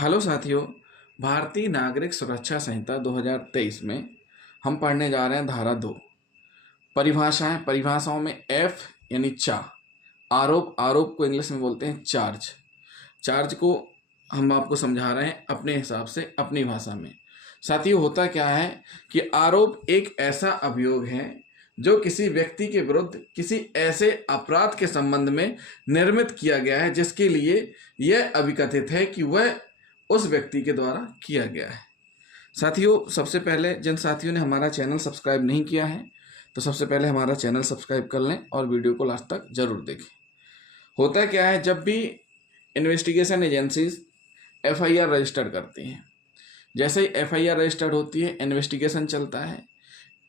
Hello साथियों। भारतीय नागरिक सुरक्षा संहिता 2023 में हम पढ़ने जा रहे हैं धारा 2 परिभाषाओं में एफ यानी आरोप को इंग्लिश में बोलते हैं चार्ज को हम आपको समझा रहे हैं अपने हिसाब से अपनी भाषा में। साथियों, होता क्या है कि आरोप एक ऐसा अभियोग है जो किसी व्यक्ति के विरुद्ध किसी ऐसे अपराध के संबंध में निर्मित किया गया है जिसके लिए यह अभिकथित है कि वह उस व्यक्ति के द्वारा किया गया है। साथियों, सबसे पहले जिन साथियों ने हमारा चैनल सब्सक्राइब नहीं किया है तो सबसे पहले हमारा चैनल सब्सक्राइब कर लें और वीडियो को लास्ट तक जरूर देखें। होता क्या है, जब भी इन्वेस्टिगेशन एजेंसीज एफआईआर रजिस्टर करती हैं, जैसे ही एफआईआर रजिस्टर्ड होती है इन्वेस्टिगेशन चलता है।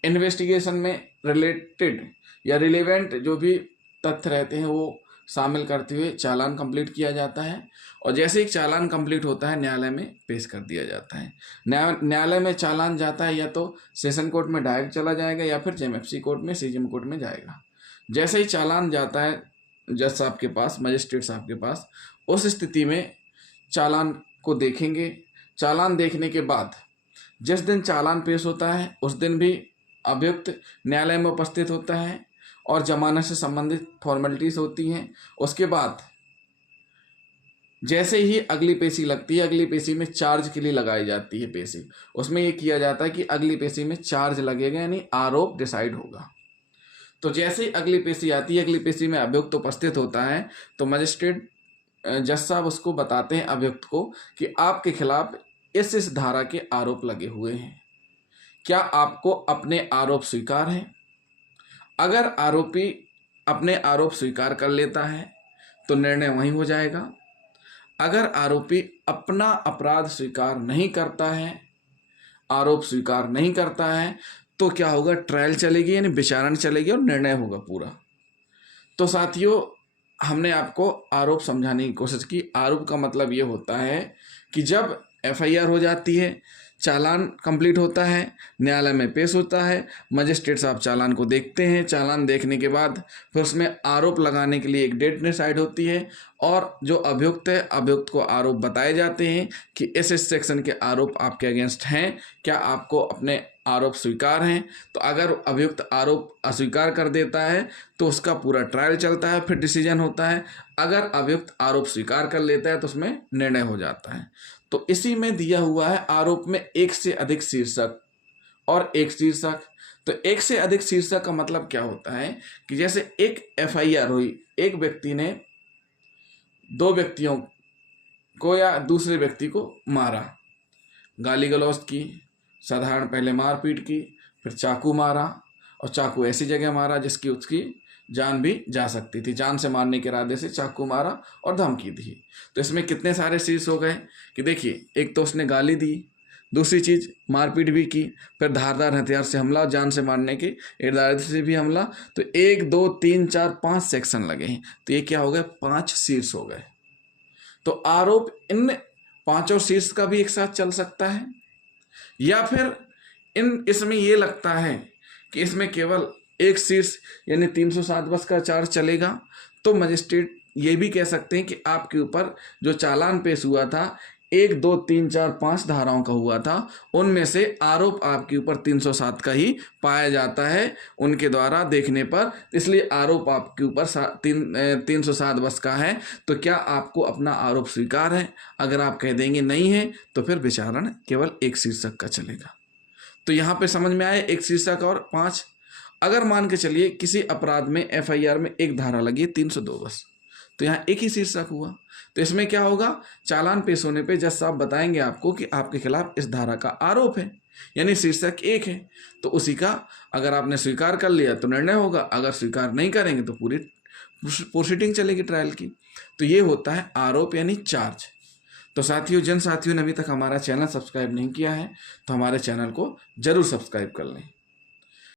इन्वेस्टिगेशन में रिलेटेड या रिलेवेंट जो भी तथ्य रहते हैं वो शामिल करते हुए चालान कंप्लीट किया जाता है और जैसे ही चालान कंप्लीट होता है न्यायालय में पेश कर दिया जाता है। न्यायालय में चालान जाता है या तो सेशन कोर्ट में डायरेक्ट चला जाएगा या फिर जेएमएफसी कोर्ट में सीजेएम कोर्ट में जाएगा। जैसे ही चालान जाता है जज साहब के पास, मजिस्ट्रेट साहब के पास, उस स्थिति में चालान को देखेंगे। चालान देखने के बाद जिस दिन चालान पेश होता है उस दिन भी अभियुक्त न्यायालय में उपस्थित होता है और जमानत से संबंधित फॉर्मेलिटीज होती हैं। उसके बाद जैसे ही अगली पेशी लगती है, अगली पेशी में चार्ज के लिए लगाई जाती है पेशी। उसमें ये किया जाता है कि अगली पेशी में चार्ज लगेगा यानी आरोप डिसाइड होगा। तो जैसे ही अगली पेशी आती है, अगली पेशी में अभियुक्त उपस्थित होता है तो मजिस्ट्रेट जज साहब उसको बताते हैं अभियुक्त को कि आपके खिलाफ इस धारा के आरोप लगे हुए हैं, क्या आपको अपने आरोप स्वीकार हैं? अगर आरोपी अपने आरोप स्वीकार कर लेता है तो निर्णय वहीं हो जाएगा। अगर आरोपी अपना अपराध स्वीकार नहीं करता है, आरोप स्वीकार नहीं करता है, तो क्या होगा, ट्रायल चलेगी यानी विचारण चलेगी और निर्णय होगा पूरा। तो साथियों, हमने आपको आरोप समझाने की कोशिश की। आरोप का मतलब ये होता है कि जब एफआईआर हो जाती है, चालान कंप्लीट होता है, न्यायालय में पेश होता है, मजिस्ट्रेट साहब चालान को देखते हैं। चालान देखने के बाद फिर उसमें आरोप लगाने के लिए एक डेट डिसाइड होती है और जो अभियुक्त है, अभियुक्त को आरोप बताए जाते हैं कि इस सेक्शन के आरोप आपके अगेंस्ट हैं, क्या आपको अपने आरोप स्वीकार हैं। तो अगर अभियुक्त आरोप अस्वीकार कर देता है तो उसका पूरा ट्रायल चलता है, फिर डिसीजन होता है। अगर अभियुक्त आरोप स्वीकार कर लेता है तो उसमें निर्णय हो जाता है। तो इसी में दिया हुआ है आरोप में एक से अधिक शीर्षक और एक शीर्षक। तो एक से अधिक शीर्षक का मतलब क्या होता है कि जैसे एक एफआईआर हुई, एक व्यक्ति ने दो व्यक्तियों को या दूसरे व्यक्ति को मारा, गाली गलौज की, साधारण पहले मारपीट की, फिर चाकू मारा और चाकू ऐसी जगह मारा जिसकी उसकी जान भी जा सकती थी। जान से मारने के इरादे से चाकू मारा और धमकी दी। तो इसमें कितने सारे शीर्ष हो गए कि देखिए, एक तो उसने गाली दी, दूसरी चीज़ मारपीट भी की, फिर धारदार हथियार से हमला, जान से मारने के इरादे से भी हमला। तो 1 2 3 4 5 सेक्शन लगे हैं। तो ये क्या हो गए, 5 शीर्ष हो गए। तो आरोप इन पांचों शीर्ष का भी एक साथ चल सकता है या फिर इसमें ये लगता है कि इसमें केवल एक शीर्ष यानी 307 बस का चार्ज चलेगा। तो मजिस्ट्रेट ये भी कह सकते हैं कि आपके ऊपर जो चालान पेश हुआ था 1 2 3 4 5 धाराओं का हुआ था, उनमें से आरोप आपके ऊपर 307 का ही पाया जाता है उनके द्वारा देखने पर, इसलिए आरोप आपके ऊपर 307 बस का है। तो क्या आपको अपना आरोप स्वीकार है? अगर आप कह देंगे नहीं है तो फिर विचारण केवल एक शीर्षक का चलेगा। तो यहाँ पे समझ में आए, एक शीर्षक और 5। अगर मान के चलिए किसी अपराध में एफआईआर में एक धारा लगी 302 बस, तो यहाँ एक ही शीर्षक हुआ। तो इसमें क्या होगा, चालान पेश होने पे जज साहब बताएंगे आपको कि आपके खिलाफ इस धारा का आरोप है, यानी शीर्षक एक है। तो उसी का अगर आपने स्वीकार कर लिया तो निर्णय होगा, अगर स्वीकार नहीं करेंगे तो पूरी प्रोसीडिंग चलेगी ट्रायल की। तो ये होता है आरोप यानी चार्ज। तो साथियों, जिन साथियों ने अभी तक हमारा चैनल सब्सक्राइब नहीं किया है तो हमारे चैनल को जरूर सब्सक्राइब कर लें।